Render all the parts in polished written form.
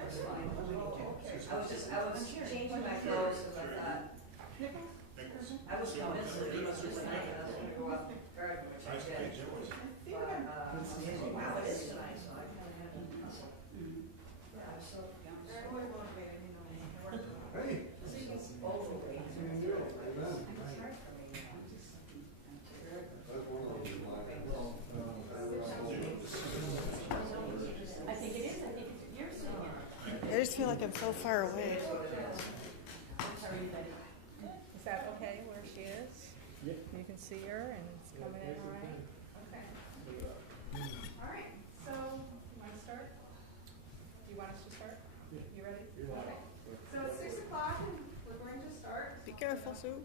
That's fine. I was changing my clothes because I thought, I was convinced that it was just tonight and I was gonna go out and garden, which I did. But, wow, it is tonight, so I kind of had to hustle. Yeah, I'm so, They're always motivated, you know. Hey. overweight. It's hard for me, you know. That's one of those I think it is. I think it's, you're seeing it. I just feel like I'm so far away. Is that okay where she is? Yeah. You can see her and it's coming in all right? Okay. All right, so you want to start? Do you want us to start? Yeah. You ready? Yeah. Okay. So it's 6 o'clock and we're going to start. Be careful, Sue. So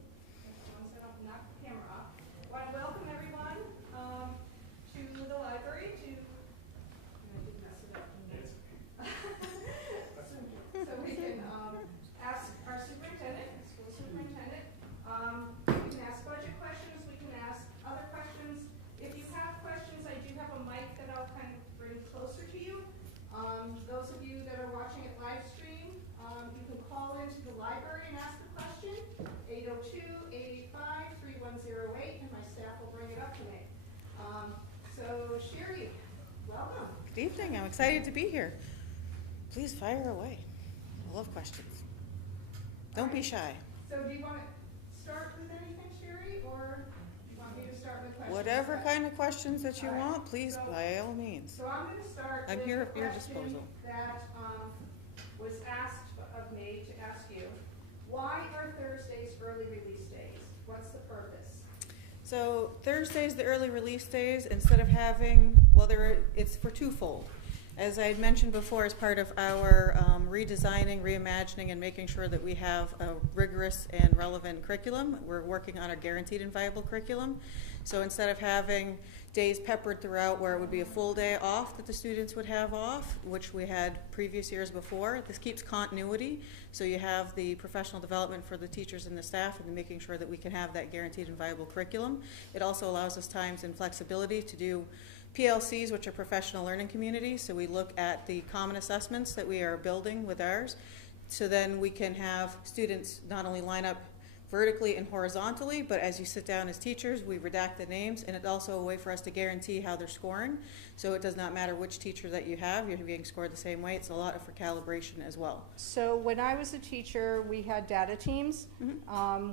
don't knock the camera off. I want to welcome everyone to the library to, I did mess it up. So we can ask our superintendent, school superintendent. We can ask budget questions. We can ask other questions. If you have questions, I do have a mic that I'll kind of bring closer to you. Those of you that are watching it live stream, you can call into the library and ask a question, 802-885-3108, and my staff will bring it up to me. So Sherry, welcome. Good evening. I'm excited to be here. Please fire away. I love questions. Don't be shy. So do you want to start with anything, Sherry, or do you want me to start with questions? Whatever kind of questions that you All right. want, please, So- by all means. So I'm going to start I'm with here a at your question disposal. that was asked of me to ask you. Why are Thursdays early release days? What's the purpose? So Thursdays, the early release days, instead of having, well, it's for twofold. As I had mentioned before, as part of our redesigning, reimagining, and making sure that we have a rigorous and relevant curriculum, we're working on a guaranteed and viable curriculum. So instead of having days peppered throughout where it would be a full day off that the students would have off, which we had previous years before, this keeps continuity. So you have the professional development for the teachers and the staff and making sure that we can have that guaranteed and viable curriculum. It also allows us times and flexibility to do PLCs, which are professional learning communities. So we look at the common assessments that we are building with ours. So then we can have students not only line up vertically and horizontally, but as you sit down as teachers, we redact the names, and it's also a way for us to guarantee how they're scoring. So it does not matter which teacher that you have, you're being scored the same way. It's a lot for calibration as well. So when I was a teacher, we had data teams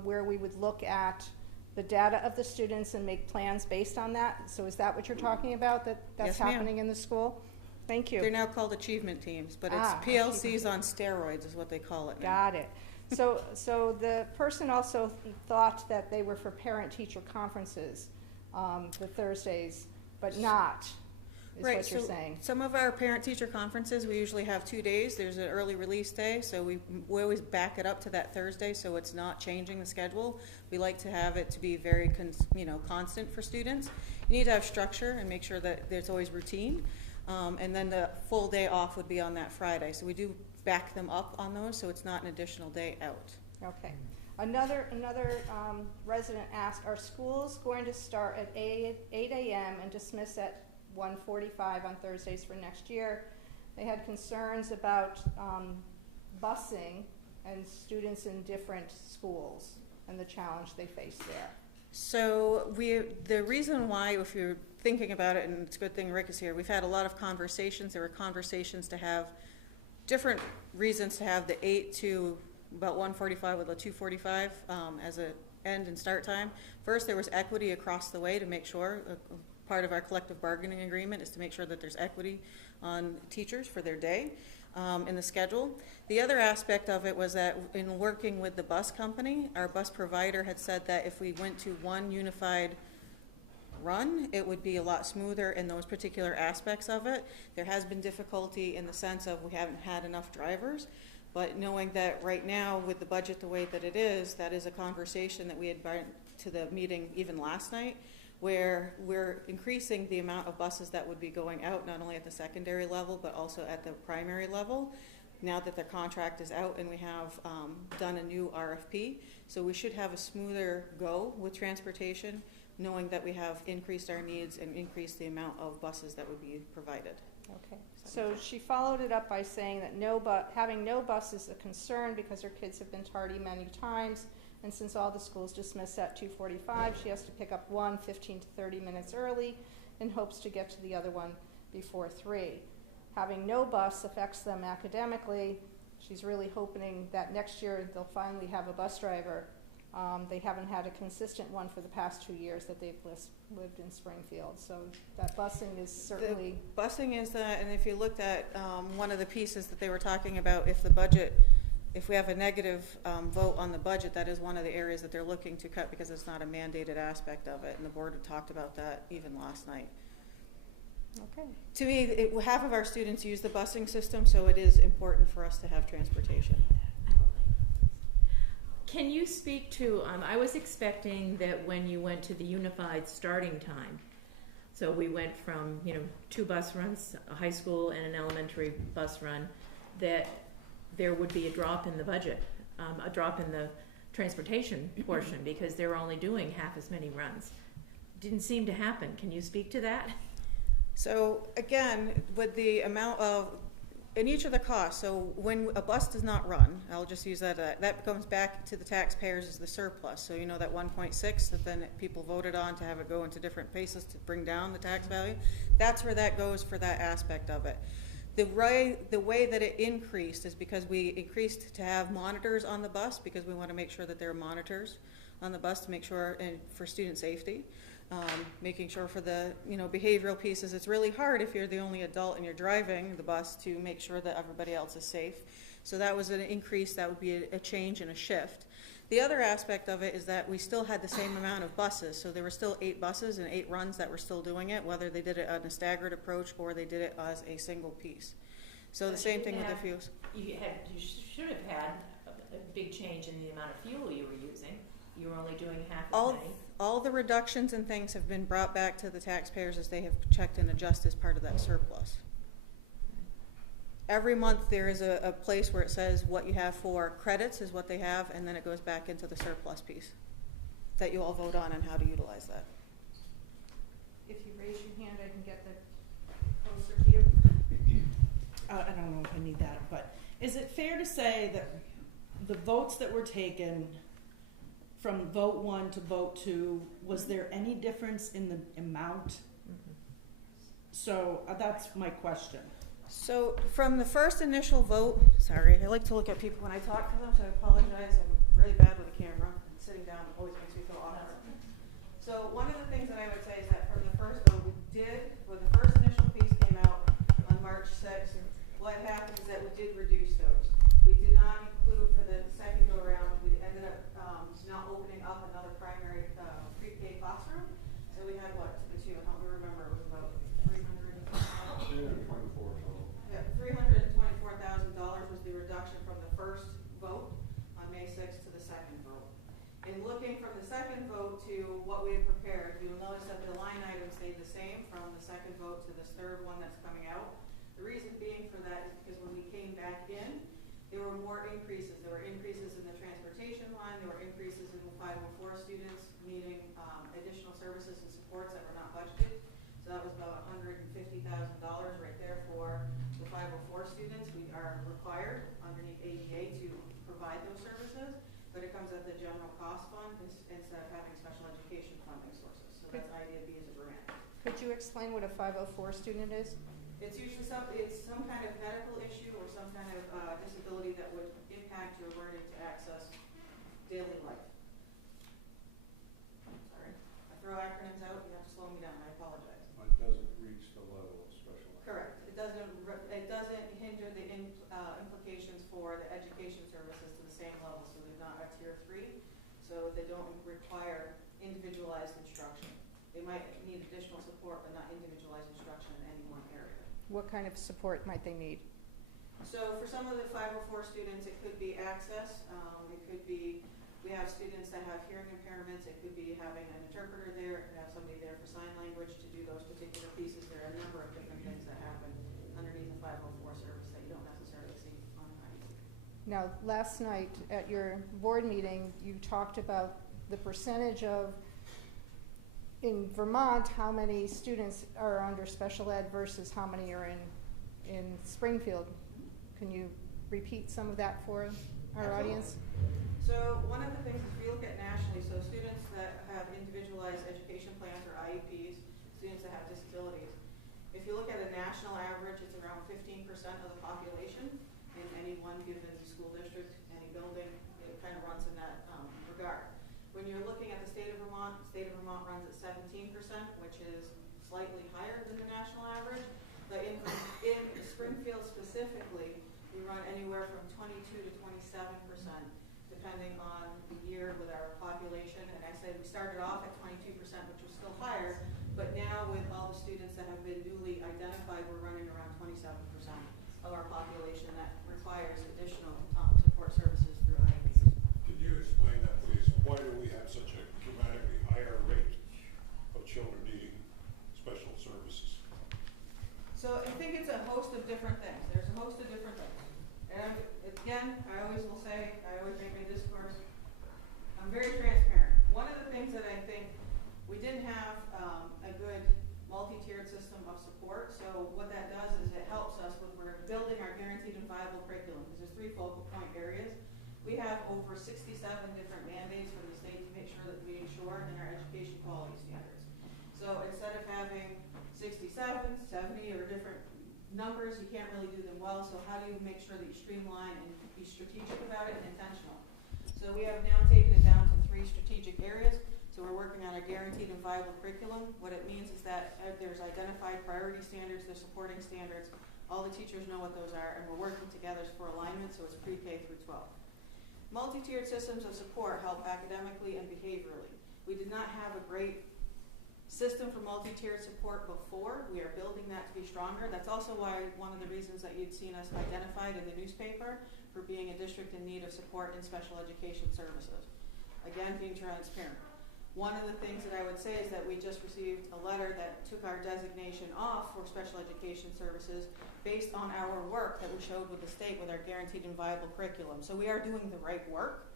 where we would look at the data of the students and make plans based on that. So is that what you're talking about, that's Yes, ma'am. happening in the school? Thank you. They're now called achievement teams, but it's PLCs on steroids is what they call it now. Got it. So the person also thought that they were for parent-teacher conferences, the Thursdays, but not, is Right, what you're so saying. some of our parent-teacher conferences, we usually have 2 days. There's an early release day, so we always back it up to that Thursday, so it's not changing the schedule. We like to have it to be very constant for students. You need to have structure and make sure that there's always routine. And then the full day off would be on that Friday. So we do back them up on those, so it's not an additional day out. Okay. Another resident asked, are schools going to start at 8 a.m. and dismiss at 1:45 on Thursdays for next year? They had concerns about busing and students in different schools and the challenge they face there. So the reason why, if you're thinking about it, and it's a good thing Rick is here, we've had a lot of conversations. There were conversations to have different reasons to have the 8 to about 1:45 with a 2:45 as a end and start time. First, there was equity across the way to make sure, part of our collective bargaining agreement is to make sure that there's equity on teachers for their day in the schedule. The other aspect of it was that in working with the bus company, our bus provider had said that if we went to one unified run, it would be a lot smoother in those particular aspects of it. There has been difficulty in the sense of we haven't had enough drivers, but knowing that right now with the budget the way that it is, that is a conversation that we had brought to the meeting even last night, where we're increasing the amount of buses that would be going out, not only at the secondary level, but also at the primary level, now that their contract is out and we have done a new RFP. So we should have a smoother go with transportation, knowing that we have increased our needs and increased the amount of buses that would be provided. Okay, so she followed it up by saying that having no bus is a concern because her kids have been tardy many times, and since all the schools dismiss at 2:45, she has to pick up one 15 to 30 minutes early in hopes to get to the other one before 3. Having no bus affects them academically. She's really hoping that next year they'll finally have a bus driver. They haven't had a consistent one for the past 2 years that they've lived in Springfield. So that busing is certainly... The busing is that, and if you looked at one of the pieces that they were talking about, if we have a negative vote on the budget, that is one of the areas that they're looking to cut because it's not a mandated aspect of it. And the board had talked about that even last night. Okay. To me, half of our students use the busing system, so it is important for us to have transportation. Can you speak to, I was expecting that when you went to the unified starting time, so we went from, 2 bus runs, a high school and an elementary bus run, that there would be a drop in the budget, a drop in the transportation portion because they were only doing half as many runs. Didn't seem to happen. Can you speak to that? So again, with the amount of, in each of the costs, so when a bus does not run, I'll just use that comes back to the taxpayers as the surplus. So you know that 1.6 that then people voted on to have it go into different paces to bring down the tax value, that's where that goes for that aspect of it. The way that it increased is because we increased to have monitors on the bus because we want to make sure that there are monitors on the bus to make sure, and for student safety. Making sure for the behavioral pieces, it's really hard if you're the only adult and you're driving the bus to make sure that everybody else is safe. So that was an increase, that would be a change and a shift. The other aspect of it is that we still had the same amount of buses, so there were still 8 buses and 8 runs that were still doing it, whether they did it on a staggered approach or they did it as a single piece. So the same thing with the fuels. You should have had a big change in the amount of fuel you were using. You were only doing half as many. All the reductions and things have been brought back to the taxpayers as they have checked and adjusted as part of that surplus. Every month there is a place where it says what you have for credits is what they have, and then it goes back into the surplus piece that you all vote on and how to utilize that. If you raise your hand, I can get the closer to you. I don't know if I need that, but is it fair to say that the votes that were taken from vote 1 to vote 2, was there any difference in the amount? So that's my question. So from the first initial vote, sorry, I like to look at people when I talk to them, so I apologize. I'm really bad with a camera. Sitting down always makes me feel awkward. So one of the things that I would say is that from the first vote, when the first initial piece came out on March 6th, what happened is that we did reduce those. We did not include for the second go around, we ended up not opening up another primary pre-K classroom. So we had what to the tune, help me remember, it was about $324,000 was the reduction from the first vote on May 6th to the second vote. In looking from the second vote to what we had prepared, you'll notice that the line items stayed the same from the second vote to this third one that's coming out. The reason being for that is because when we came back in, there were more increases. There were increases in the transportation line. There were increases in the 504 students needing additional services and supports that were not budgeted. So that was about $150,000 right there for the 504 students. We are required underneath ADA to provide those services, but it comes at the general cost fund instead of having special education funding sources. So that's IDEA B as a grant. Could you explain what a 504 student is? It's usually some kind of medical issue or some kind of disability that would impact your ability to access daily life. Sorry. I throw acronyms out, you have to slow me down, I apologize. It doesn't reach the level of special ed. Correct. It doesn't hinder the implications for the education services to the same level, so they're not a tier 3, so they don't require individualized instruction. They might need additional support, but not individualized instruction in any one area. What kind of support might they need? So for some of the 504 students, it could be access. It could be, we have students that have hearing impairments. It could be having an interpreter there. It could have somebody there for sign language to do those particular pieces. There are a number of different things that happen underneath the 504 service that you don't necessarily see on an IEP. Now, last night at your board meeting, you talked about the percentage of in Vermont, how many students are under special ed versus how many are in Springfield. Can you repeat some of that for our audience? So one of the things, if you look at nationally, so students that have individualized education plans or IEPs, students that have disabilities, if you look at a national average, it's around 15% of the population in any one given school district, any building. It kind of runs in that regard. When you're looking at the state of Vermont runs at 17%, which is slightly higher than the national average. But in Springfield specifically, we run anywhere from 22 to 27%, depending on the year with our population. And I said we started off at 22%, which was still higher, but now with all the students that have been newly identified, we're running around 27% of our population that requires additional support services through IEPs. Could you explain that, please? Why do we have such a dramatically higher rate of children needing special services? So I think it's a host of different things. There's a host of different things. And again, I always will say, I always make my discourse, I'm very transparent. One of the things that I think we didn't have a good multi-tiered system of support. So what that does is it helps us when we're building our guaranteed and viable curriculum, because there's 3 focal point areas. We have over 67 different mandates from the state to make sure that we ensure in our education quality standards. So instead of having 67, 70, or different numbers, you can't really do them well. So how do you make sure that you streamline and be strategic about it and intentional? So we have now taken it down to 3 strategic areas. So we're working on a guaranteed and viable curriculum. What it means is that there's identified priority standards, there's supporting standards. All the teachers know what those are, and we're working together for alignment, so it's pre-K through 12. Multi-tiered systems of support help academically and behaviorally. We did not have a great system for multi-tiered support before. We are building that to be stronger. That's also why one of the reasons that you'd seen us identified in the newspaper for being a district in need of support in special education services. Again, being transparent. One of the things that I would say is that we just received a letter that took our designation off for special education services based on our work that we showed with the state with our guaranteed and viable curriculum. So we are doing the right work.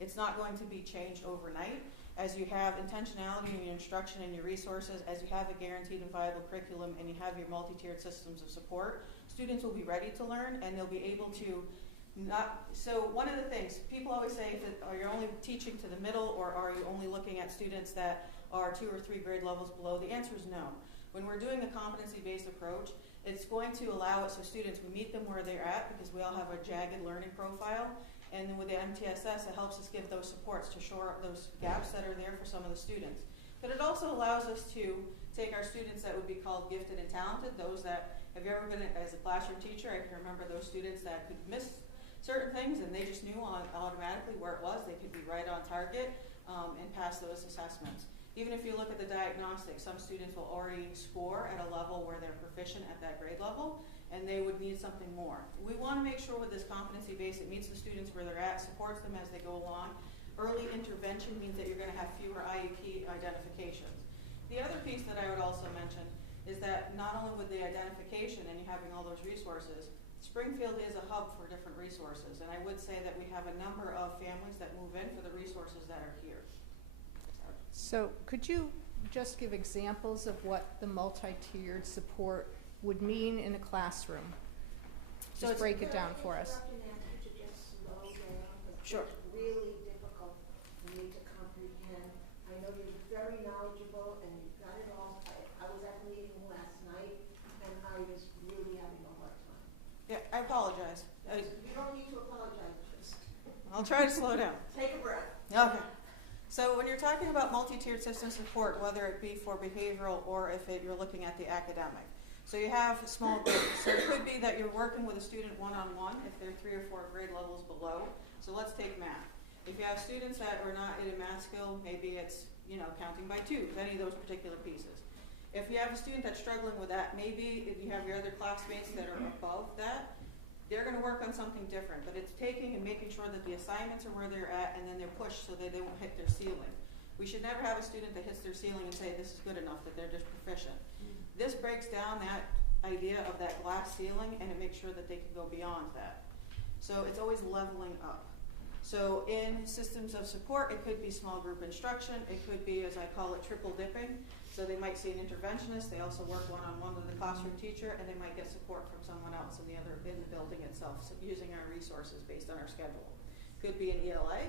It's not going to be changed overnight. As you have intentionality in your instruction and your resources, as you have a guaranteed and viable curriculum and you have your multi-tiered systems of support, students will be ready to learn and they'll be able to so one of the things, people always say, are you only teaching to the middle or are you only looking at students that are 2 or 3 grade levels below? The answer is no. When we're doing the competency-based approach, it's going to allow it so students, we meet them where they're at because we all have a jagged learning profile. And then with the MTSS, it helps us give those supports to shore up those gaps that are there for some of the students. But it also allows us to take our students that would be called gifted and talented, those that, have you ever been as a classroom teacher? I can remember those students that could miss certain things and they just knew automatically where it was. They could be right on target and pass those assessments. Even if you look at the diagnostics, some students will already score at a level where they're proficient at that grade level and they would need something more. We want to make sure with this competency base it meets the students where they're at, supports them as they go along. Early intervention means that you're going to have fewer IEP identifications. The other piece that I would also mention is that not only with the identification and you having all those resources, Springfield is a hub for different resources, and I would say that we have a number of families that move in for the resources that are here. So could you just give examples of what the multi-tiered support would mean in a classroom? So just break it down for us. Sure. It's really difficult for me to comprehend. I know you're very knowledgeable and you've got it all. I was at the meeting last night and I was really having a hard time. Yeah, I apologize. You don't need to apologize. Just I'll try to slow down. take a breath. Okay. So when you're talking about multi-tiered system support, whether it be for behavioral or if you're looking at the academic. So you have small groups. So it could be that you're working with a student one-on-one if they're 3 or 4 grade levels below. So let's take math. If you have students that are not in a math skill, maybe it's, counting by 2s, any of those particular pieces. If you have a student that's struggling with that, maybe if you have your other classmates that are above that, they're going to work on something different. But it's taking and making sure that the assignments are where they're at and then they're pushed so that they won't hit their ceiling. We should never have a student that hits their ceiling and say this is good enough, that they're just proficient. This breaks down that idea of that glass ceiling and it makes sure that they can go beyond that. So it's always leveling up. So in systems of support, it could be small group instruction, it could be, as I call it, triple dipping. So they might see an interventionist, they also work one-on-one with the classroom teacher, and they might get support from someone else in the building itself, so using our resources based on our schedule. Could be an ELA,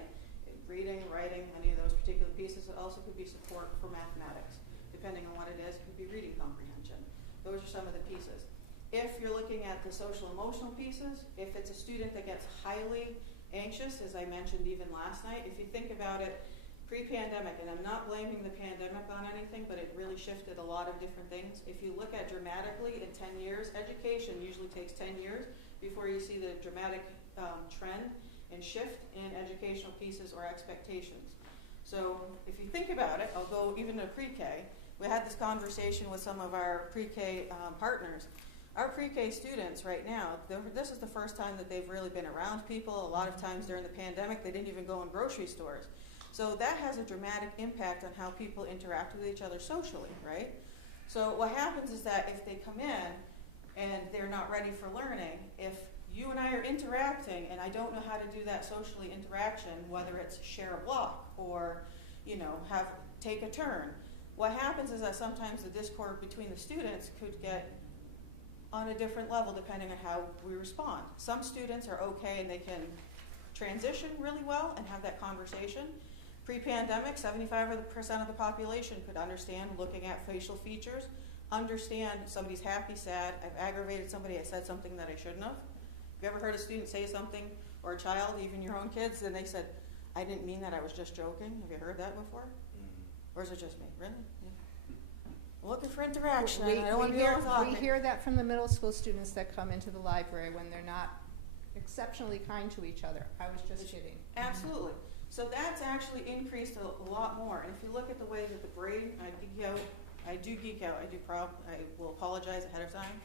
reading, writing, any of those particular pieces. It also could be support for mathematics. Depending on what it is, it could be reading comprehension. Those are some of the pieces. If you're looking at the social emotional pieces, if it's a student that gets highly anxious, as I mentioned even last night, if you think about it pre-pandemic, and I'm not blaming the pandemic on anything, but it really shifted a lot of different things. If you look at dramatically in 10 years, education usually takes 10 years before you see the dramatic trend and shift in educational pieces or expectations. So if you think about it, I'll go even to pre-K. We had this conversation with some of our pre-K partners. Our pre-K students right now, this is the first time that they've really been around people. A lot of times during the pandemic, they didn't even go in grocery stores. So that has a dramatic impact on how people interact with each other socially, right? So what happens is that if they come in and they're not ready for learning, if you and I are interacting and I don't know how to do that socially interaction, whether it's share a block or, take a turn, what happens is that sometimes the discord between the students could get on a different level depending on how we respond. Some students are okay and they can transition really well and have that conversation. Pre-pandemic, 75% of the population could understand looking at facial features, understand somebody's happy, sad, I've aggravated somebody, I said something that I shouldn't have. Have you ever heard a student say something, or a child, even your own kids, and they said, I didn't mean that, I was just joking? Have you heard that before? Or is it just me? Really? Yeah. Looking for interaction. I don't want to be all talking. We hear that from the middle school students that come into the library when they're not exceptionally kind to each other. I was just kidding. Absolutely. So that's actually increased a lot more. And if you look at the way that the brain, I do geek out. I will apologize ahead of time.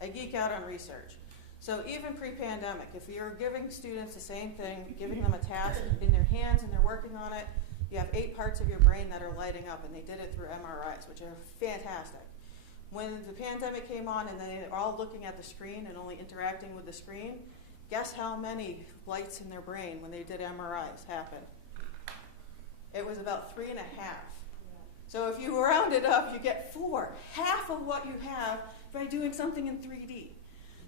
I geek out on research. So even pre-pandemic, if you're giving students the same thing, giving them a task in their hands and they're working on it, you have 8 parts of your brain that are lighting up, and they did it through MRIs, which are fantastic. When the pandemic came on and they were all looking at the screen and only interacting with the screen, guess how many lights in their brain when they did MRIs happened? It was about 3.5. So if you round it up, you get 4, half of what you have by doing something in 3D.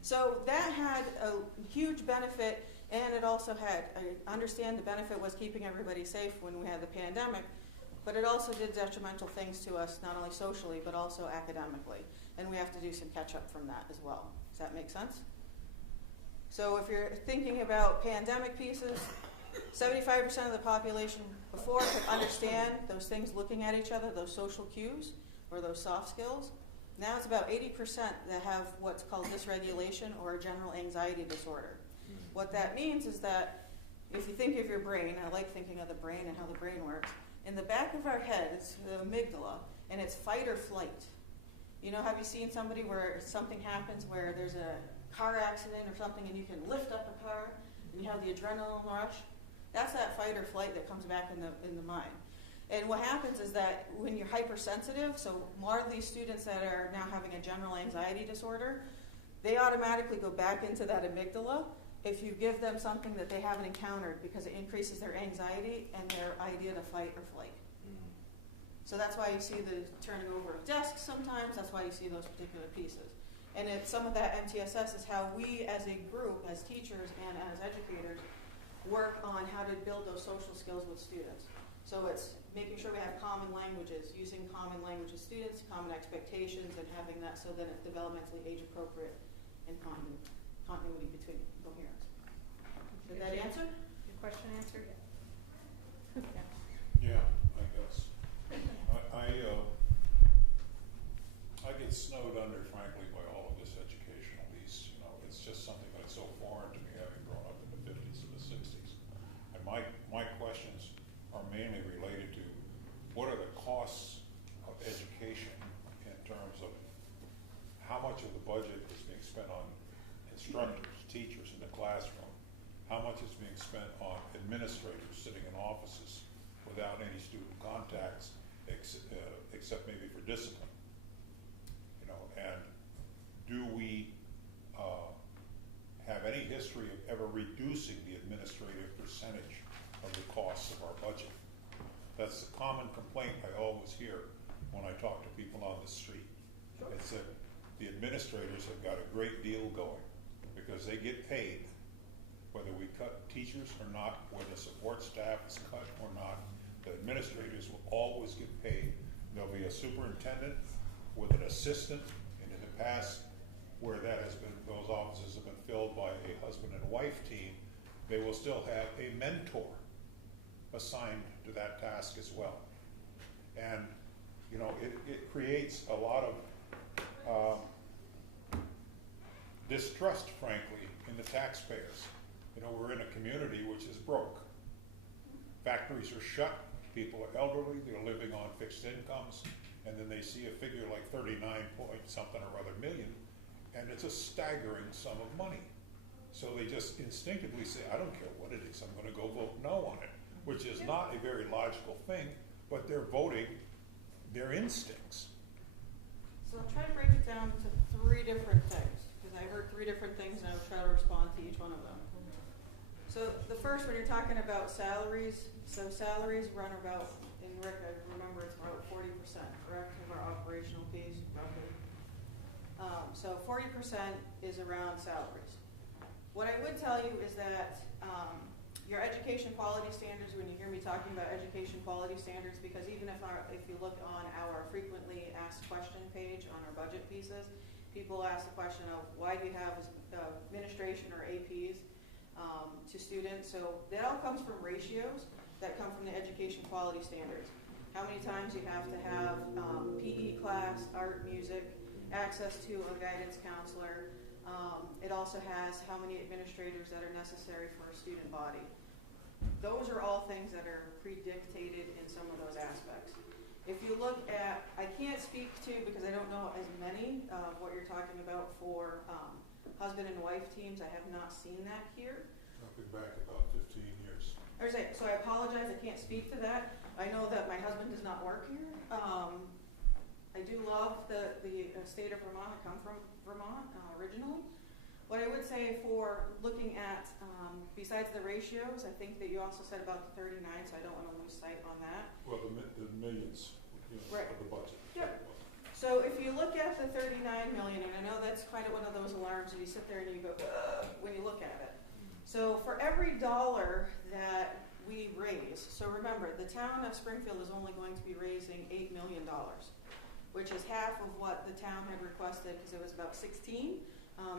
So that had a huge benefit, and it also had, I understand the benefit was keeping everybody safe when we had the pandemic, but it also did detrimental things to us, not only socially, but also academically. And we have to do some catch up from that as well. Does that make sense? So if you're thinking about pandemic pieces, 75% of the population before could understand those things, looking at each other, those social cues, or those soft skills. Now it's about 80% that have what's called dysregulation or a general anxiety disorder. What that means is that if you think of your brain, I like thinking of the brain and how the brain works, in the back of our head, it's the amygdala, and it's fight or flight. Have you seen somebody where something happens where there's a car accident or something and you can lift up a car and you have the adrenaline rush? That's that fight or flight that comes back in the mind. And what happens is that when you're hypersensitive, so more of these students that are now having a general anxiety disorder, they automatically go back into that amygdala if you give them something that they haven't encountered, because it increases their anxiety and their idea to fight or flight. So that's why you see the turning over of desks sometimes, that's why you see those particular pieces. And some of that MTSS is how we as a group, as teachers and as educators, work on how to build those social skills with students. So it's making sure we have common languages, using common language with students, common expectations, and having that so that it's developmentally age appropriate and continuity between coherence. Did that answer? Your question answered? Yeah, I guess. I get snowed under, frankly, by all of this educational piece. It's just something that's so foreign to me, having grown up in the 50s and the 60s. And my questions are mainly related to what are the costs of education in terms of how much of the budget is being spent on instructors, teachers in the classroom, how much is being spent on administrators sitting in offices without any student contacts except maybe for discipline. And do we have any history of ever reducing the administrative percentage of the costs of our budget. That's the common complaint I always hear when I talk to people on the street. It's that the administrators have got a great deal going because they get paid, whether we cut teachers or not, whether support staff is cut or not. The administrators will always get paid. There'll be a superintendent with an assistant, and in the past, where that has been, those offices have been filled by a husband and wife team, they will still have a mentor assigned to that task as well. And, you know, it creates a lot of distrust, frankly, in the taxpayers. You know, we're in a community which is broke. Factories are shut, people are elderly, they're living on fixed incomes, and then they see a figure like 39 point something or other million, and it's a staggering sum of money. So they just instinctively say, I don't care what it is, I'm gonna go vote no on it, which is not a very logical thing, but they're voting their instincts. So I'll try to break it down to 3 different things, because I heard 3 different things and I'll try to respond to each one of them. So the first, when you're talking about salaries, so salaries run about, in Rick, I remember it's about 40%, correct, of our operational fees, roughly. So 40% is around salaries. What I would tell you is that your education quality standards, when you hear me talking about education quality standards, because even if you look on our frequently asked question page on our budget pieces, people ask the question of why do you have administration or APs to students. So that all comes from ratios that come from the education quality standards. How many times you have to have PE class, art, music, access to a guidance counselor. It also has how many administrators that are necessary for a student body. Those are all things that are predictated in some of those aspects. If you look at, I can't speak to, because I don't know as many of what you're talking about for husband and wife teams. I have not seen that here. I've been back about 15 years. So I apologize, I can't speak to that. I know that my husband does not work here. I do love the state of Vermont. I come from Vermont originally. What I would say for looking at, besides the ratios, I think that you also said about the 39, so I don't want to lose sight on that. Well, the millions, you know, right. of the budget. Yep. So if you look at the 39 million, and I know that's kind of one of those alarms that you sit there and you go, when you look at it. So for every dollar that we raise, so remember, the town of Springfield is only going to be raising $8 million, which is half of what the town had requested, because it was about 16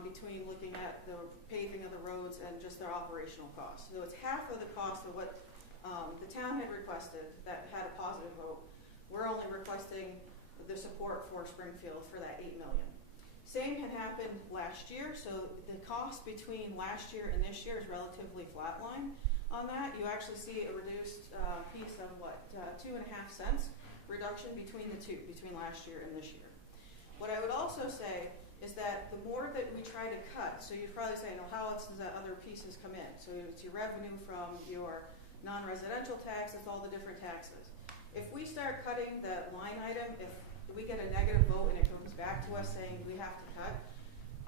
between looking at the paving of the roads and just their operational costs. So it's half of the cost of what the town had requested that had a positive vote. We're only requesting the support for Springfield for that $8 million. Same had happened last year, so the cost between last year and this year is relatively flatline on that. You actually see a reduced piece of what, 2.5 cents reduction between the two, between last year and this year. What I would also say is that the more that we try to cut, so you'd probably say, no, how else does that other pieces come in? So it's your revenue from your non-residential tax, it's all the different taxes. If we start cutting that line item, if we get a negative vote and it comes back to us saying we have to cut,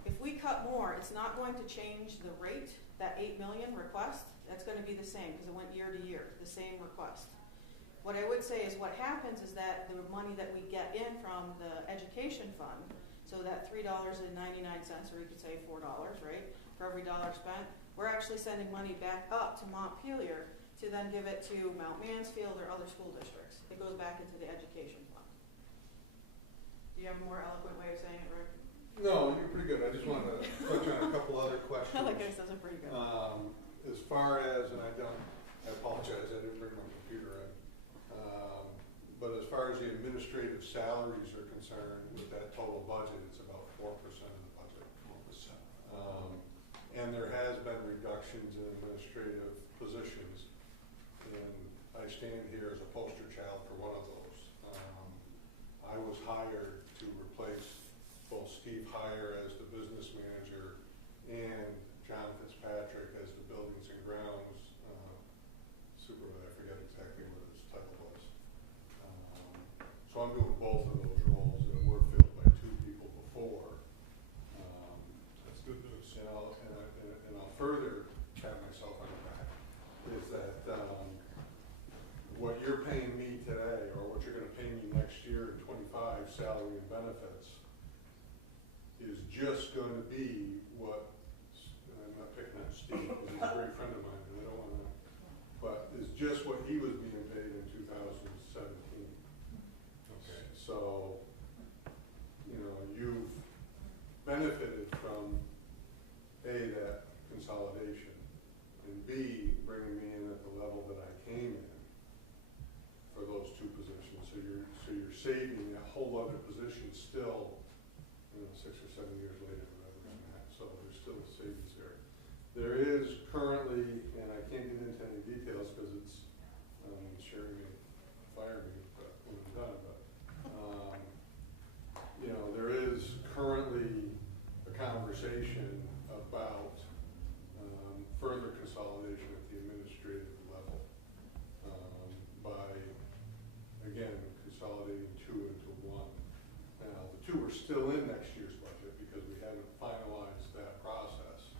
if we cut more, it's not going to change the rate, that 8 million request, that's going to be the same because it went year to year, the same request. What I would say is what happens is that the money that we get in from the education fund, so that $3.99, or you could say $4, right, for every dollar spent, we're actually sending money back up to Montpelier to then give it to Mount Mansfield or other school districts. It goes back into the education fund. Do you have a more eloquent way of saying it, Rick? No, you're pretty good. I just wanted to touch on a couple other questions. I guess those are pretty good. As far as, and I apologize, I didn't bring my computer in. But as far as the administrative salaries are concerned, with that total budget, it's about 4% of the budget. 4%. And there has been reductions in administrative positions, and I stand here as a poster child for one of those. I was hired to replace both Steve Heyer as the business manager and John Fitzpatrick as the buildings and grounds supervisor. I forget exactly what his title was. So I'm doing both of those roles that were filled by 2 people before. That's good news. And I'll further pat myself on the back is that still in next year's budget because we haven't finalized that process.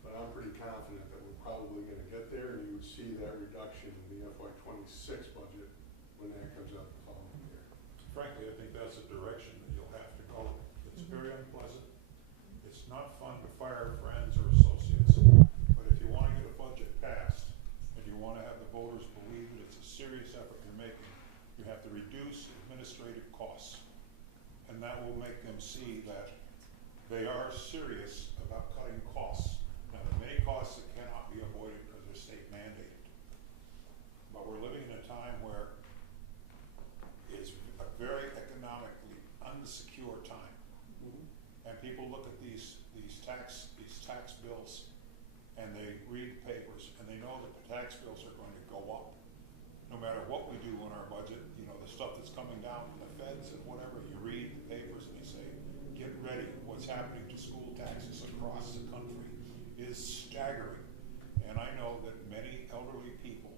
But I'm pretty confident that we're probably gonna get there, and you would see that reduction in the FY '26 budget when that comes out the following year. Frankly, I think that's a direction that you'll have to go. It's very unpleasant. It's not fun to fire friends or associates, but if you wanna get a budget passed, and you wanna have the voters believe that it's a serious effort you're making, you have to reduce administrative costs. And that will make them see that they are serious about cutting costs. Now, there are many costs that cannot be avoided because they're state mandated. But we're living in a time where it's a very economically unsecure time. And people look at these tax bills, and they read the papers, and they know that the tax bills are going to go up. No matter what we do in our budget, you know, the stuff that's coming down from the feds and whatever, you read the papers and they say, get ready, what's happening to school taxes across the country is staggering. And I know that many elderly people,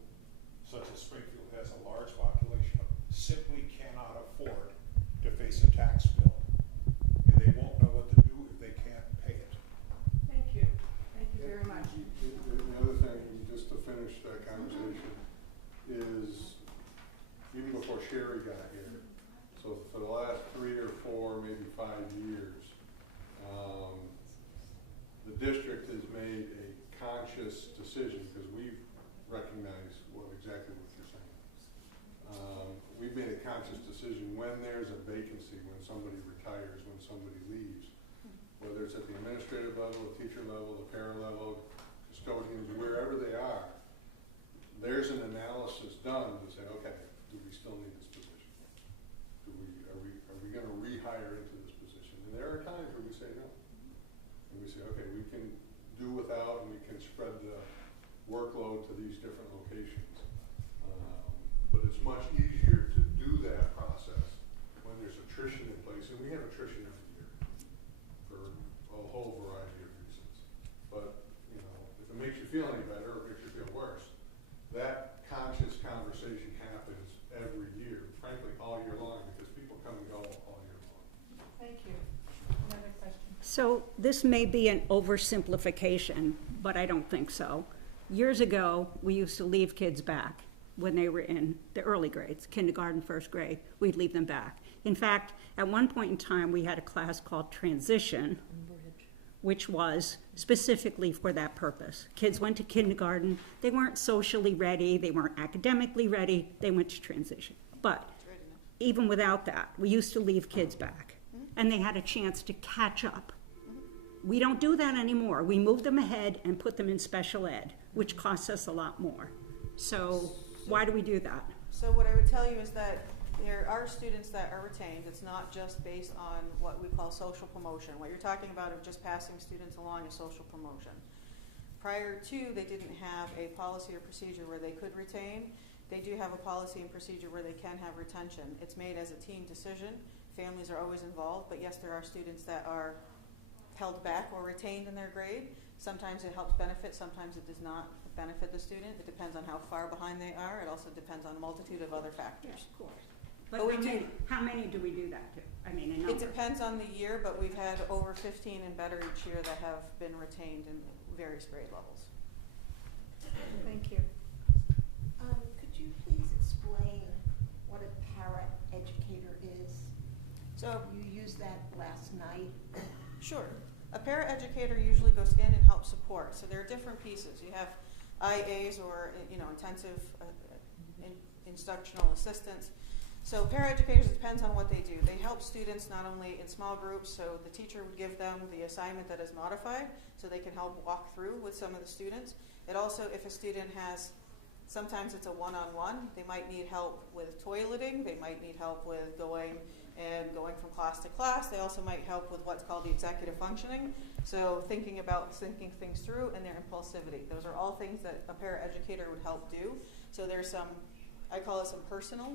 such as Springfield has a large population of, simply cannot afford to face a tax bill. And they won't know what to do if they can't pay it. Thank you. Thank you very much. The other thing, just to finish that conversation, is even before Sherry got here, so for the last 3 or 4, maybe 5 years, the district has made a conscious decision, because we've recognized exactly what you're saying. We've made a conscious decision when there's a vacancy, when somebody retires, when somebody leaves, whether it's at the administrative level, the teacher level, the para level, custodians, wherever they are, there's an analysis done to say, okay, do we still need this position? Are we going to rehire into this position? And there are times where we say no. And we say, okay, we can do without, and we can spread the workload to these different locations. But it's much easier to do that process when there's attrition in place, and we have attrition every year for a whole variety of reasons. But, you know, if it makes you feel any better or makes you feel worse, that conscious conversation happens every year, frankly, all year long, because people come and go all year long. Thank you. Another question. So this may be an oversimplification, but I don't think so. Years ago, we used to leave kids back when they were in the early grades, kindergarten, first grade. We'd leave them back. In fact, at one point in time, we had a class called Transition, which was specifically for that purpose. Kids went to kindergarten, they weren't socially ready, they weren't academically ready, they went to transition. But even without that, we used to leave kids back, and they had a chance to catch up. We don't do that anymore. We move them ahead and put them in special ed, which costs us a lot more. So why do we do that? So what I would tell you is that there are students that are retained. It's not just based on what we call social promotion. What you're talking about of just passing students along is social promotion. Prior to, they didn't have a policy or procedure where they could retain. They do have a policy and procedure where they can have retention. It's made as a team decision. Families are always involved, but yes, there are students that are held back or retained in their grade. Sometimes it helps benefit, sometimes it does not benefit the student. It depends on how far behind they are. It also depends on a multitude of other factors. Of course. But how many do we do that to? I mean, in It numbers. depends on the year, but we've had over 15 and better each year that have been retained in various grade levels. Thank you. Could you please explain what a para-educator is? So, You used that last night. sure. A paraeducator usually goes in and helps support. So there are different pieces. You have IAs or intensive instructional assistants. So paraeducators, it depends on what they do. They help students not only in small groups, so the teacher would give them the assignment that is modified, so they can help walk through with some of the students. It also, if a student has, sometimes it's a one-on-one, they might need help with toileting, they might need help with going from class to class. They also might help with what's called the executive functioning, so thinking things through and their impulsivity. Those are all things that a paraeducator would help do. So there's some, I call it some personal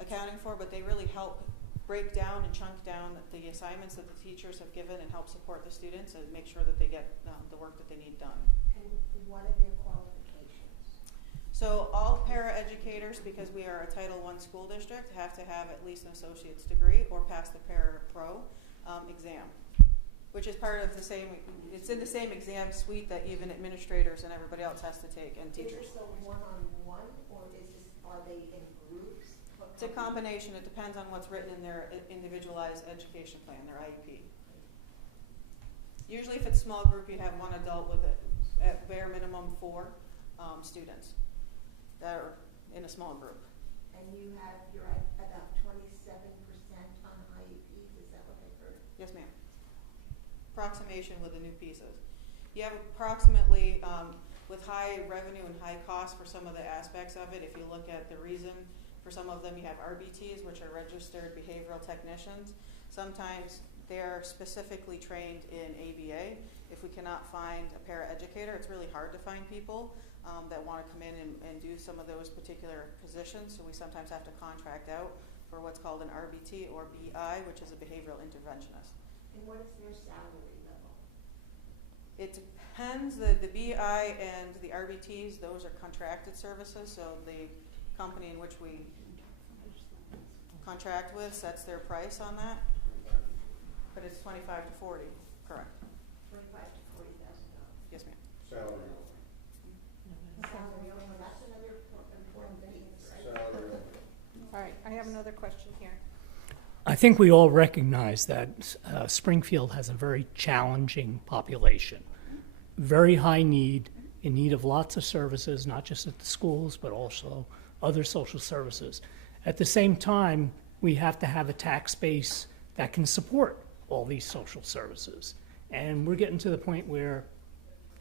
accounting for, but they really help break down and chunk down the assignments that the teachers have given and help support the students and make sure that they get the work that they need done. And what are their qualifications? So all para-educators, because we are a Title I school district, have to have at least an associate's degree or pass the para-pro exam, which is part of the same, it's in the same exam suite that even administrators and everybody else has to take, and teachers. Is this a one-on-one, or are they in groups? It's a combination. It depends on what's written in their individualized education plan, their IEP. Usually if it's small group, you have one adult with at bare minimum 4 students that are in a small group. And you're at about 27% on IEPs, is that what I heard? Yes, ma'am. Approximation with the new pieces. You have approximately, with high revenue and high cost for some of the aspects of it, if you look at the reason for some of them, you have RBTs, which are registered behavioral technicians. Sometimes they're specifically trained in ABA. If we cannot find a paraeducator, it's really hard to find people that want to come in and do some of those particular positions. So we sometimes have to contract out for what's called an RBT or BI, which is a behavioral interventionist. And what is their salary level? It depends. The BI and the RBTs, those are contracted services. So the company in which we contract with sets their price on that. But it's 25 to 40, correct? $25,000 to $40,000. Yes, ma'am. Salary only. Salary only, that's another important thing, right? Salary only. All right, I have another question here. I think we all recognize that Springfield has a very challenging population, very high need, in need of lots of services, not just at the schools, but also other social services. At the same time, we have to have a tax base that can support all these social services. And we're getting to the point where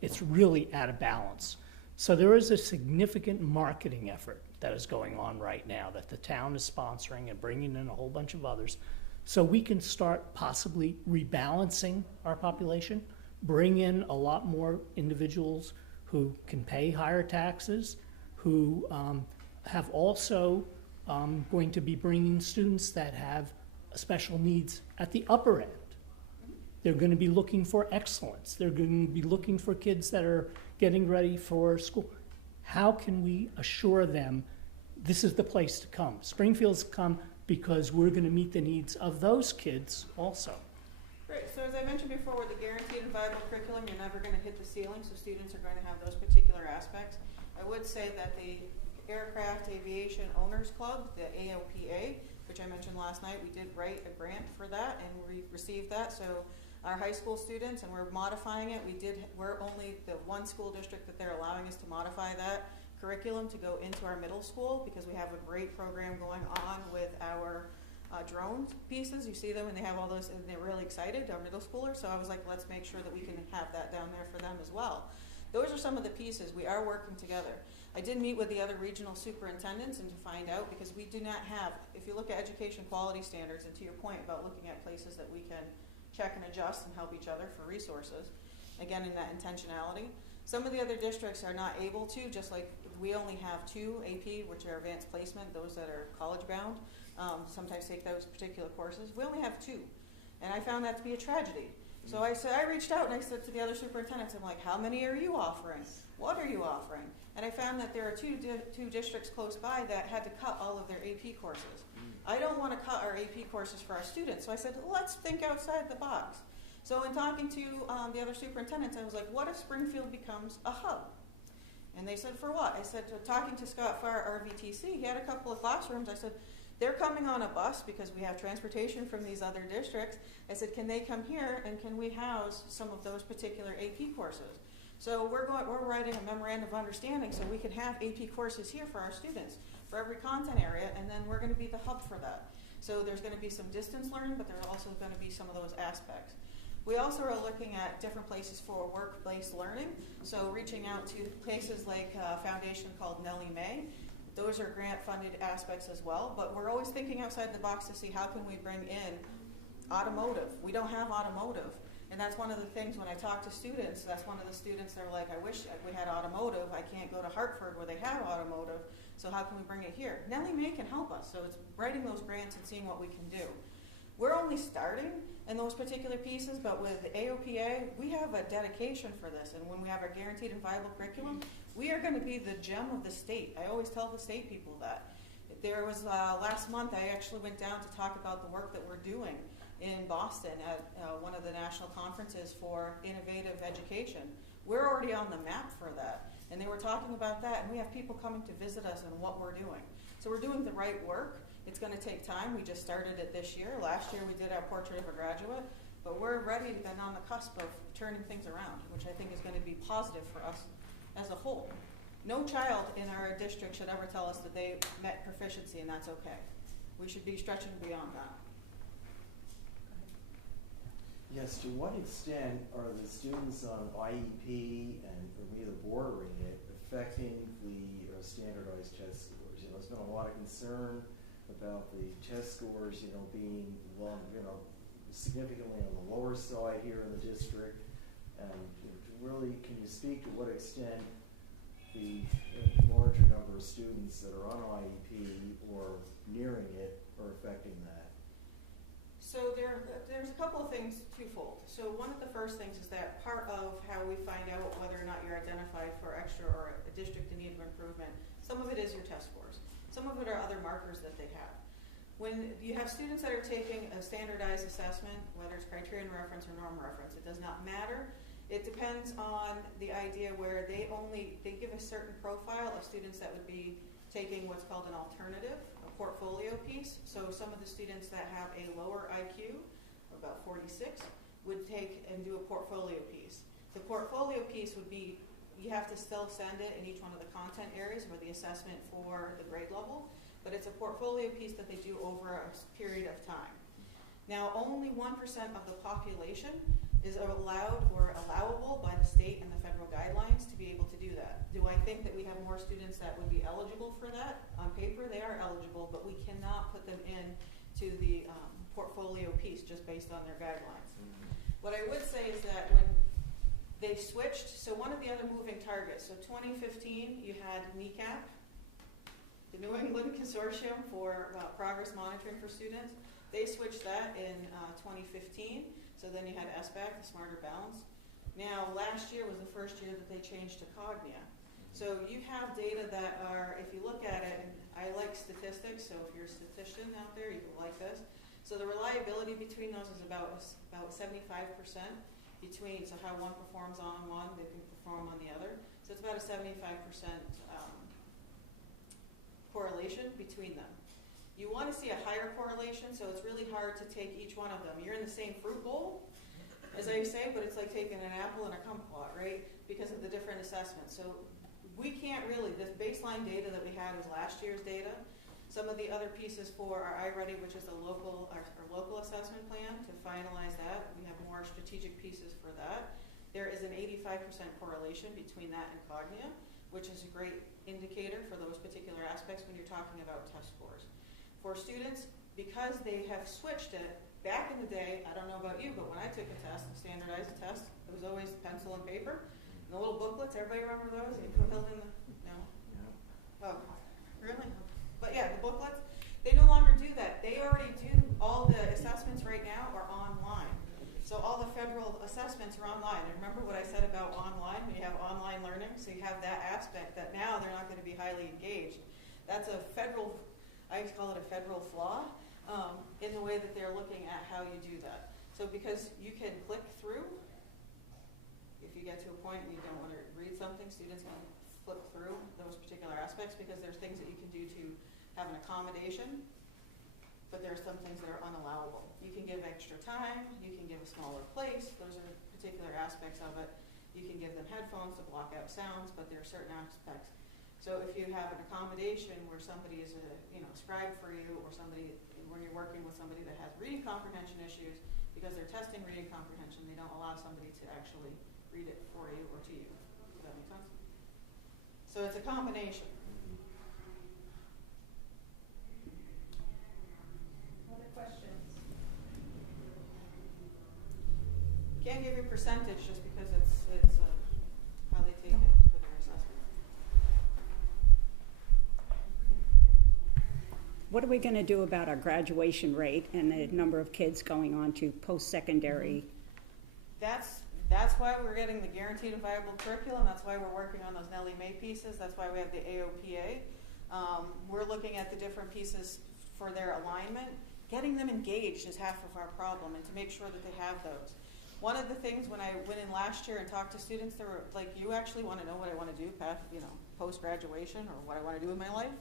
it's really out of balance. So there is a significant marketing effort that is going on right now that the town is sponsoring and bringing in a whole bunch of others, so we can start possibly rebalancing our population, bring in a lot more individuals who can pay higher taxes, who have also going to be bringing students that have special needs at the upper end. They're going to be looking for excellence. They're going to be looking for kids that are getting ready for school. How can we assure them this is the place to come? Springfield's come because we're going to meet the needs of those kids also. Great. So as I mentioned before, with the guaranteed and viable curriculum, you're never going to hit the ceiling, so students are going to have those particular aspects. I would say that the Aircraft Aviation Owners Club, the AOPA, which I mentioned last night, we did write a grant for that, and we received that. So our high school students, and we're modifying it. We're only the one school district that they're allowing us to modify that curriculum to go into our middle school, because we have a great program going on with our drone pieces. You see them and they have all those, and they're really excited, our middle schoolers. So I was like, let's make sure that we can have that down there for them as well. Those are some of the pieces. We are working together. I did meet with the other regional superintendents and to find out, because we do not have, if you look at education quality standards, and to your point about looking at places that we can check and adjust and help each other for resources, again, in that intentionality. Some of the other districts are not able to, just like we only have 2 AP, which are advanced placement, those that are college bound, sometimes take those particular courses. We only have 2. And I found that to be a tragedy. So I reached out and I said to the other superintendents, I'm like, how many are you offering? What are you offering? And I found that there are two districts close by that had to cut all of their AP courses. I don't want to cut our AP courses for our students. So I said, let's think outside the box. So in talking to the other superintendents, I was like, what if Springfield becomes a hub? And they said, for what? I said, talking to Scott Farr, RVTC, he had a couple of classrooms. I said, they're coming on a bus because we have transportation from these other districts. I said, can they come here and can we house some of those particular AP courses? So we're writing a memorandum of understanding so we can have AP courses here for our students for every content area, and then we're going to be the hub for that. So there's going to be some distance learning, but there's also going to be some of those aspects. We also are looking at different places for work-based learning, so reaching out to places like a foundation called Nellie Mae. Those are grant-funded aspects as well, but we're always thinking outside the box to see how can we bring in automotive. We don't have automotive, and that's one of the things when I talk to students, that's one of the students, they're like, I wish we had automotive. I can't go to Hartford where they have automotive, so how can we bring it here? Nellie Mae can help us, so it's writing those grants and seeing what we can do. We're only starting in those particular pieces, but with the AOPA, we have a dedication for this, and when we have our guaranteed and viable curriculum, we are going to be the gem of the state. I always tell the state people that. There was, last month, I actually went down to talk about the work that we're doing in Boston at one of the national conferences for innovative education. We're already on the map for that, and they were talking about that, and we have people coming to visit us and what we're doing. So we're doing the right work. It's going to take time. We just started it this year. Last year we did our portrait of a graduate, but we're ready and on the cusp of turning things around, which I think is going to be positive for us as a whole. No child in our district should ever tell us that they met proficiency, and that's okay. We should be stretching beyond that. Yes, to what extent are the students on IEP and either bordering it affecting the standardized test scores? You know, there's been a lot of concern about the test scores, you know, being significantly on the lower side here in the district. And really, can you speak to what extent the larger number of students that are on IEP or nearing it are affecting that? So there's a couple of things twofold. So one of the first things is that part of how we find out whether or not you're identified for extra or a district in need of improvement, some of it is your test scores. Some of it are other markers that they have. When you have students that are taking a standardized assessment, whether it's criterion reference or norm reference, it does not matter. It depends on the idea where they give a certain profile of students that would be taking what's called an alternative, a portfolio piece. So some of the students that have a lower IQ, about 46, would take and do a portfolio piece. The portfolio piece would be, you have to still send it in each one of the content areas for the assessment for the grade level, but it's a portfolio piece that they do over a period of time. Now, only 1% of the population is allowed or allowable by the state and the federal guidelines to be able to do that. Do I think that we have more students that would be eligible for that? On paper, they are eligible, but we cannot put them in to the portfolio piece just based on their guidelines. What I would say is that when they switched, so one of the other moving targets, so 2015, you had NECAP, the New England Consortium for Progress Monitoring for Students. They switched that in 2015. So then you had SBAC, the Smarter Balance. Now, last year was the first year that they changed to Cognia. So you have data that are, if you look at it, and I like statistics, so if you're a statistician out there, you will like this. So the reliability between those is about 75% between, so how one performs on one, they can perform on the other. So it's about a 75% correlation between them. You want to see a higher correlation, so it's really hard to take each one of them. You're in the same fruit bowl, as I say, but it's like taking an apple and a kumquat, right? Because of the different assessments. So we can't really, this baseline data that we had was last year's data. Some of the other pieces for our iReady, which is our local assessment plan, to finalize that, we have more strategic pieces for that. There is an 85% correlation between that and Cognia, which is a great indicator for those particular aspects when you're talking about test scores. For students, because they have switched it, back in the day, I don't know about you, but when I took a test, a standardized test, it was always pencil and paper. And the little booklets, everybody remember those? You could fill in the, no? Oh, really? But yeah, the booklets, they no longer do that. They already do, all the assessments right now are online. So all the federal assessments are online. And remember what I said about online? When you have online learning, so you have that aspect that now they're not going to be highly engaged. That's a federal, I call it a federal flaw in the way that they're looking at how you do that. So because you can click through, if you get to a point and you don't want to read something, students can flip through those particular aspects because there's things that you can do to have an accommodation, but there's some things that are unallowable. You can give extra time, you can give a smaller place, those are particular aspects of it. You can give them headphones to block out sounds, but there are certain aspects. So if you have an accommodation where somebody is a scribe for you, or somebody, when you're working with somebody that has reading comprehension issues, because they're testing reading comprehension, they don't allow somebody to actually read it for you or to you. Does that make sense? So it's a combination. Other questions? Can't give you a percentage just because it's how they take it for their assessment. what are we gonna do about our graduation rate and the number of kids going on to post-secondary? That's why we're getting the guaranteed and viable curriculum. That's why we're working on those Nellie Mae pieces. That's why we have the AOPA. We're looking at the different pieces for their alignment. Getting them engaged is half of our problem, and to make sure that they have those. One of the things when I went in last year and talked to students, they were like, you actually want to know what I want to do post-graduation, or what I want to do in my life?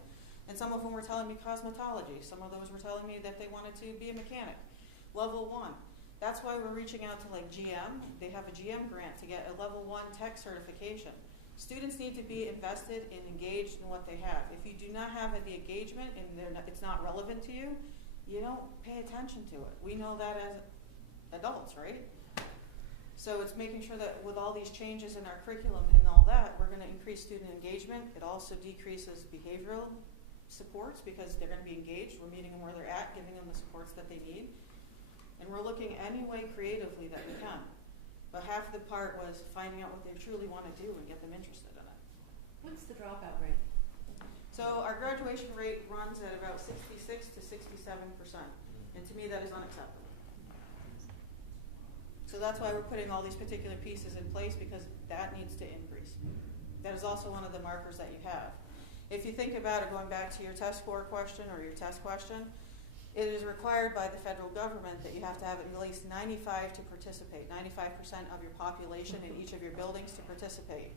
And some of them were telling me cosmetology. Some of those were telling me that they wanted to be a mechanic. Level 1. That's why we're reaching out to like GM. They have a GM grant to get a level 1 tech certification. Students need to be invested and engaged in what they have. If you do not have the engagement and it's not relevant to you, you don't pay attention to it. We know that as adults, right? So it's making sure that with all these changes in our curriculum and all that, we're going to increase student engagement. It also decreases behavioral supports because they're going to be engaged. We're meeting them where they're at, giving them the supports that they need. And we're looking any way creatively that we can. But half the part was finding out what they truly want to do and get them interested in it. What's the dropout rate? So our graduation rate runs at about 66 to 67%. And to me, that is unacceptable. So that's why we're putting all these particular pieces in place, because that needs to increase. That is also one of the markers that you have. If you think about it, going back to your test score question or your test question, it is required by the federal government that you have to have at least 95 to participate, 95% of your population in each of your buildings to participate.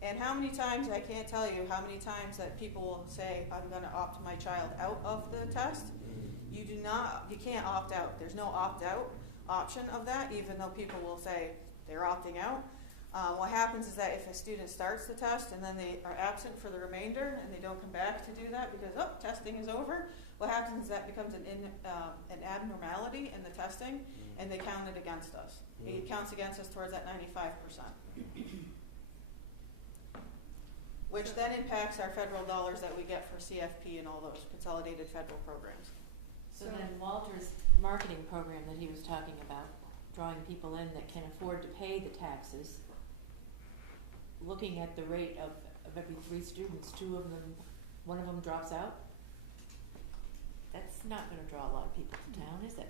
And how many times, I can't tell you how many times that people will say, I'm going to opt my child out of the test. You can't opt out. There's no opt-out option of that, even though people will say they're opting out. What happens is that if a student starts the test and then they are absent for the remainder and they don't come back to do that because, testing is over, what happens is that becomes an abnormality in the testing, and they count it against us. It counts against us towards that 95%. Which then impacts our federal dollars that we get for CFP and all those consolidated federal programs. So then Walter's marketing program that he was talking about, drawing people in that can afford to pay the taxes, looking at the rate of every 3 students, 2 of them, 1 of them drops out, that's not going to draw a lot of people to town, is it?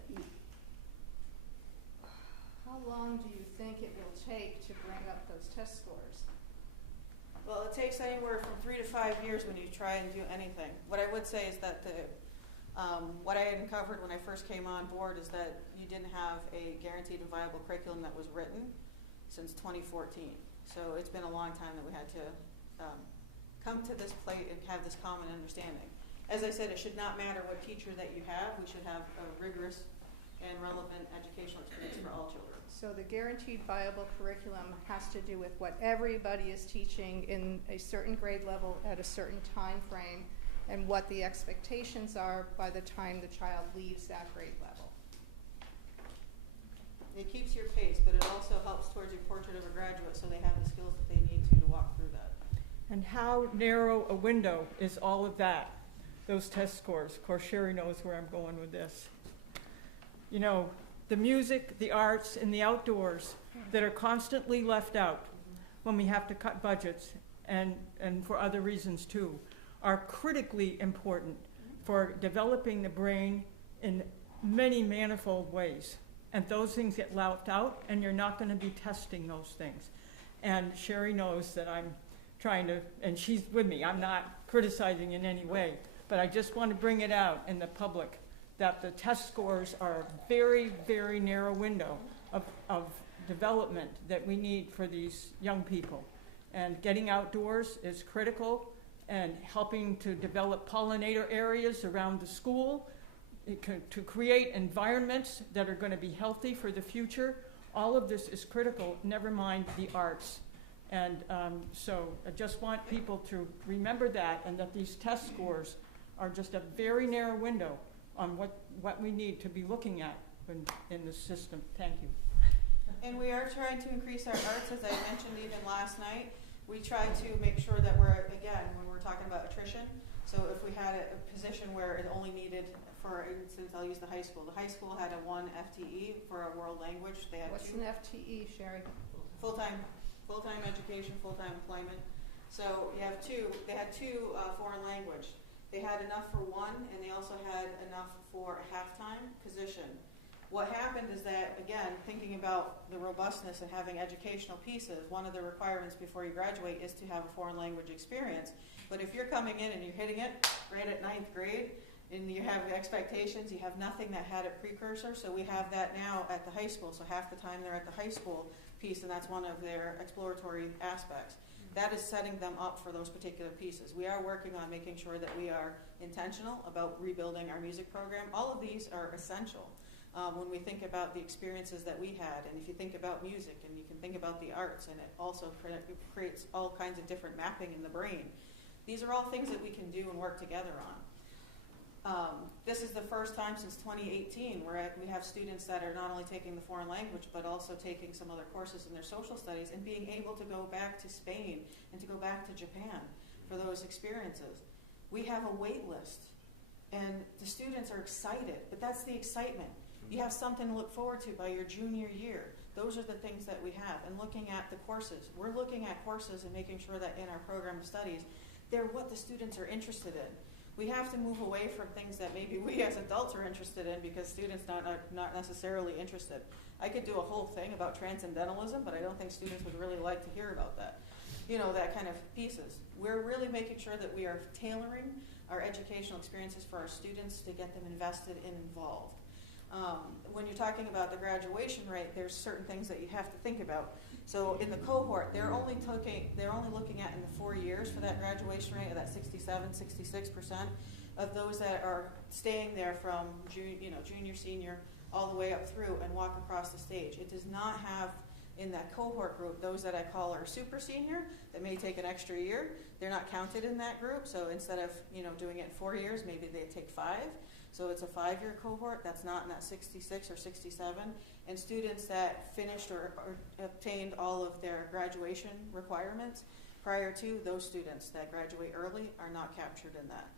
How long do you think it will take to bring up those test scores? Well, it takes anywhere from 3 to 5 years when you try and do anything. What I would say is that what I had uncovered when I first came on board is that you didn't have a guaranteed and viable curriculum that was written since 2014. So it's been a long time that we had to come to this plate and have this common understanding. As I said, it should not matter what teacher that you have. We should have a rigorous and relevant educational experience for all children. So the guaranteed viable curriculum has to do with what everybody is teaching in a certain grade level at a certain time frame, and what the expectations are by the time the child leaves that grade level. It keeps your pace, but it also helps towards your portrait of a graduate, so they have the skills that they need to walk through that. And how narrow a window is all of that, those test scores? Of course, Sherry knows where I'm going with this. You know, the music, the arts, and the outdoors that are constantly left out when we have to cut budgets, and for other reasons too, are critically important for developing the brain in many manifold ways. And those things get left out, and you're not going to be testing those things. And Sherry knows that I'm trying to, and she's with me, I'm not criticizing in any way, but I just want to bring it out in the public that the test scores are a very, very narrow window of development that we need for these young people. And getting outdoors is critical, and helping to develop pollinator areas around the school, to create environments that are going to be healthy for the future. All of this is critical, never mind the arts. And so I just want people to remember that, and that these test scores are just a very narrow window on what we need to be looking at in the system. Thank you. And we are trying to increase our arts, as I mentioned even last night. We try to make sure that we're, again, when we're talking about attrition, so if we had a position where it only needed, for instance, I'll use the high school. The high school had a 1 FTE for a world language. They had What's an FTE, Sherry? Full-time education, full-time employment. So you have 2, they had 2 foreign language. They had enough for one, and they also had enough for a halftime position. What happened is that, again, thinking about the robustness and having educational pieces, one of the requirements before you graduate is to have a foreign language experience. But if you're coming in and you're hitting it right at 9th grade, and you have expectations, you have nothing that had a precursor, so we have that now at the high school. So half the time they're at the high school piece, and that's one of their exploratory aspects. That is setting them up for those particular pieces. We are working on making sure that we are intentional about rebuilding our music program. All of these are essential. When we think about the experiences that we had, and if you think about music, and you can think about the arts, and it also creates all kinds of different mapping in the brain. These are all things that we can do and work together on. This is the first time since 2018 where we have students that are not only taking the foreign language, but also taking some other courses in their social studies and being able to go back to Spain and to go back to Japan for those experiences. We have a wait list, and the students are excited, but that's the excitement. You have something to look forward to by your junior year. Those are the things that we have. And looking at the courses. We're looking at courses and making sure that in our program of studies, they're what the students are interested in. We have to move away from things that maybe we as adults are interested in because students are not necessarily interested. I could do a whole thing about transcendentalism, but I don't think students would really like to hear about that. You know, that kind of pieces. We're really making sure that we are tailoring our educational experiences for our students to get them invested and involved. When you're talking about the graduation rate, there's certain things that you have to think about. So in the cohort, they're only looking at in the 4 years for that graduation rate of that 66% of those that are staying there from junior, senior, all the way up through and walk across the stage. It does not have in that cohort group those that I call are super senior that may take an extra year. They're not counted in that group. So instead of doing it in 4 years, maybe they take 5. So it's a 5-year cohort that's not in that 66 or 67. And students that finished or obtained all of their graduation requirements prior to, those students that graduate early are not captured in that.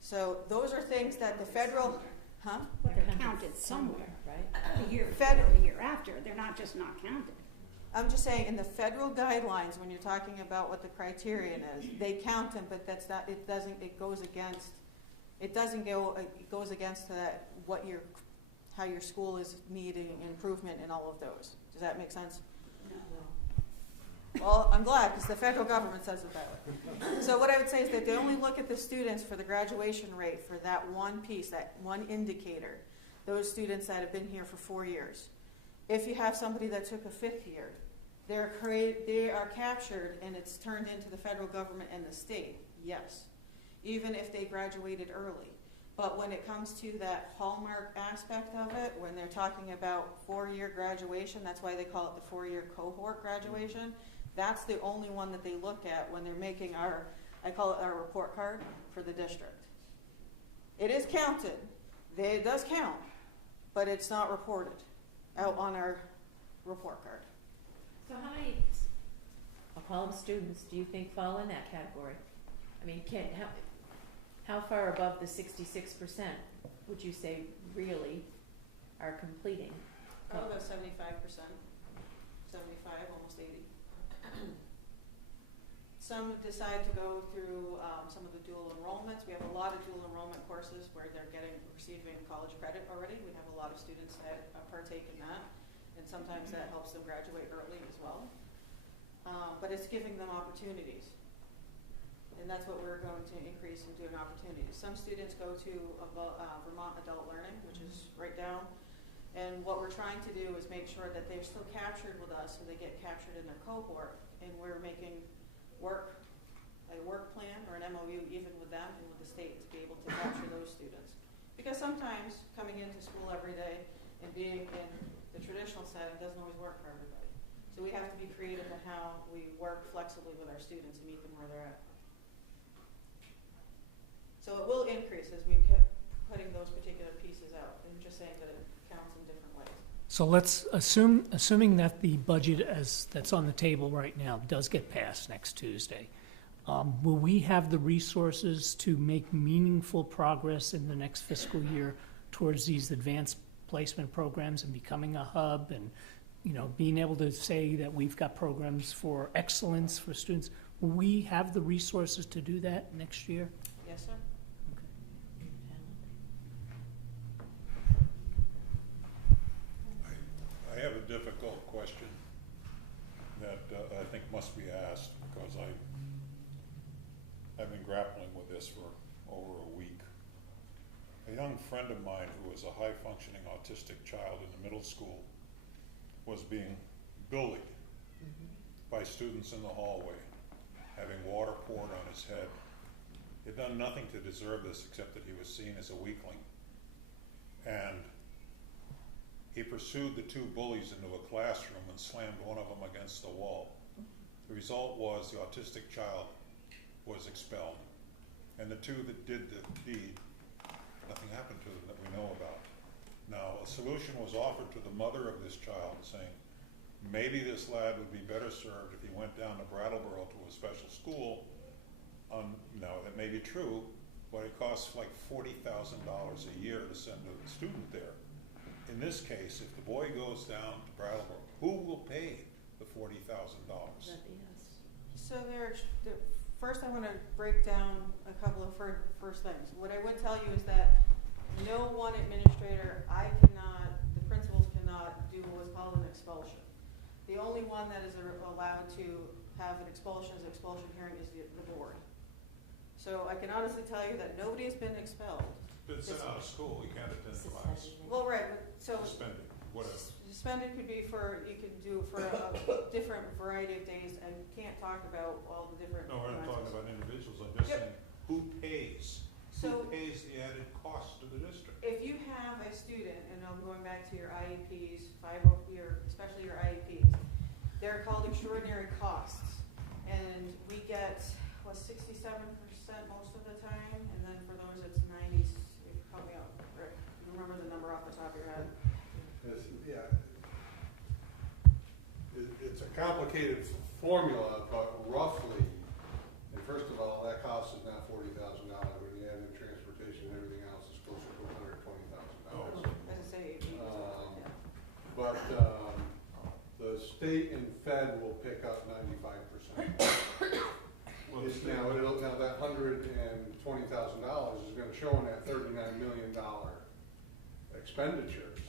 So those are things that the federal, But they're counted somewhere, right? The year before, the year after, they're not just not counted. I'm just saying in the federal guidelines, when you're talking about what the criterion is, they count them, but that's not, it goes against that, how your school is needing improvement in all of those. Does that make sense? No. Well, I'm glad, because the federal government says it that way. So what I would say is that they only look at the students for the graduation rate for that one piece, that one indicator, those students that have been here for 4 years. If you have somebody that took a 5th year, they are captured and it's turned into the federal government and the state, yes, even if they graduated early. But when it comes to that hallmark aspect of it, when they're talking about 4-year graduation, that's why they call it the 4-year cohort graduation, that's the only one that they look at when they're making I call it our report card for the district. It is counted, it does count, but it's not reported out on our report card. So how many, I'll call them students, do you think fall in that category? I mean, how far above the 66% would you say really are completing? Probably about 75%, 75, almost 80. Some decide to go through some of the dual enrollments. We have a lot of dual enrollment courses where they're receiving college credit already. We have a lot of students that partake in that, and sometimes that helps them graduate early as well. But it's giving them opportunities. And that's what we're going to increase in doing opportunities. Some students go to Vermont Adult Learning, which is right down. And what we're trying to do is make sure that they're still captured with us, so they get captured in their cohort. And we're making a work plan or an MOU even with them and with the state to be able to capture those students. Because sometimes coming into school every day and being in the traditional setting doesn't always work for everybody. So we have to be creative in how we work flexibly with our students and meet them where they're at. So it will increase as we keep putting those particular pieces out. I'm just saying that it counts in different ways. So let's assuming that the budget that's on the table right now does get passed next Tuesday, will we have the resources to make meaningful progress in the next fiscal year towards these advanced placement programs and becoming a hub and being able to say that we've got programs for excellence for students? Will we have the resources to do that next year? Yes, sir. must be asked because I've been grappling with this for over a week. A young friend of mine who was a high-functioning autistic child in the middle school was being bullied by students in the hallway, having water poured on his head. He'd done nothing to deserve this except that he was seen as a weakling. And he pursued the two bullies into a classroom and slammed one of them against the wall. The result was the autistic child was expelled. And the two that did the deed, nothing happened to them that we know about. Now, a solution was offered to the mother of this child saying, maybe this lad would be better served if he went down to Brattleboro to a special school. Now, that may be true, but it costs like $40,000 a year to send a student there. In this case, if the boy goes down to Brattleboro, who will pay the $40,000? So first I want to break down a couple of first things. What I would tell you is that no one administrator, the principals cannot do what's called an expulsion. The only one that is allowed to have an expulsion hearing is the board. So I can honestly tell you that nobody has been expelled. Been sent out of school, you can't attend class. Well, right, so. Suspended, whatever. Suspended could be you could do for a different variety of days, and can't talk about all the different. No, we're not talking about individuals, I'm just saying, who pays? Who pays the added cost to the district? If you have a student, and I'm going back to your IEPs, especially your IEPs, they're called extraordinary costs, and we get 67% most of the time, and then for those it's 90. Help me out, Rick. You remember the number off the top of your head? It's a complicated formula, but roughly, and first of all, that cost is not $40,000. When you add in transportation and everything else, it's closer to $120,000. As I say, But the state and Fed will pick up 95%. Now that $120,000 is going to show in that $39 million expenditures,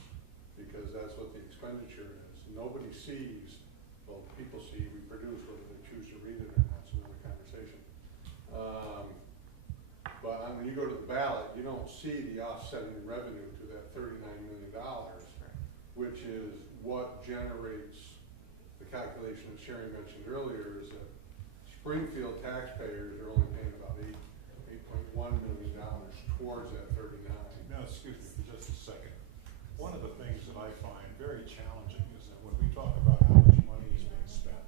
because that's what the expenditure is. Nobody sees, well, people see, we produce, whether they choose to read it or not, it's another conversation. But when you go to the ballot, you don't see the offsetting revenue to that $39 million, which is what generates the calculation that Sherry mentioned earlier, is that Springfield taxpayers are only paying about $8.1 million towards that 39. Now, excuse me for just a second. One of the things that I find very challenging is that when we talk about how much money is being spent,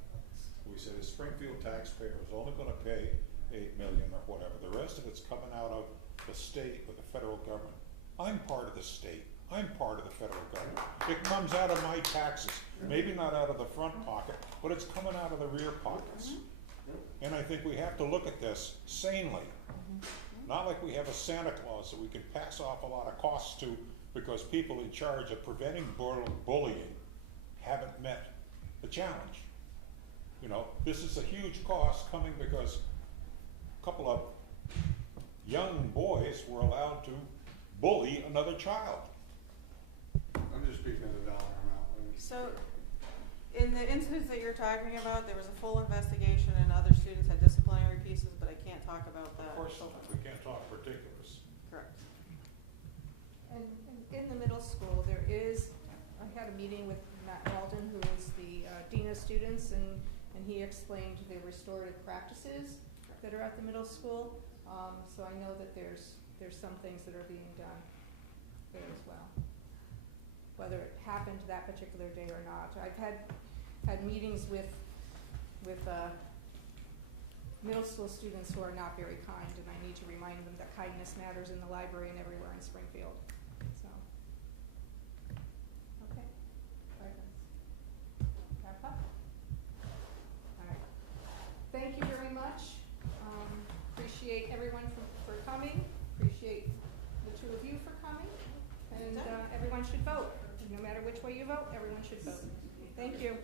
we say the Springfield taxpayer is only going to pay $8 million or whatever. The rest of it's coming out of the state or the federal government. I'm part of the state. I'm part of the federal government. It comes out of my taxes. Maybe not out of the front pocket, but it's coming out of the rear pockets. And I think we have to look at this sanely. Not like we have a Santa Claus that we can pass off a lot of costs to because people in charge of preventing bullying haven't met the challenge. You know, this is a huge cost coming because a couple of young boys were allowed to bully another child. I'm just speaking of the dollar amount. So, in the incidents that you're talking about, there was a full investigation and other students had disciplinary pieces, but I can't talk about that. Of course not. We can't talk particulars. Correct. And in the middle school, I had a meeting with Matt Walden, who is the dean of students, and he explained the restorative practices that are at the middle school. So I know that there's some things that are being done there as well. Whether it happened that particular day or not. I've had meetings with middle school students who are not very kind, and I need to remind them that kindness matters in the library and everywhere in Springfield. So, okay. All right, let's wrap up. All right. Thank you very much. Appreciate everyone for coming. Appreciate the two of you for coming. And everyone should vote. No matter which way you vote, everyone should vote. Thank you.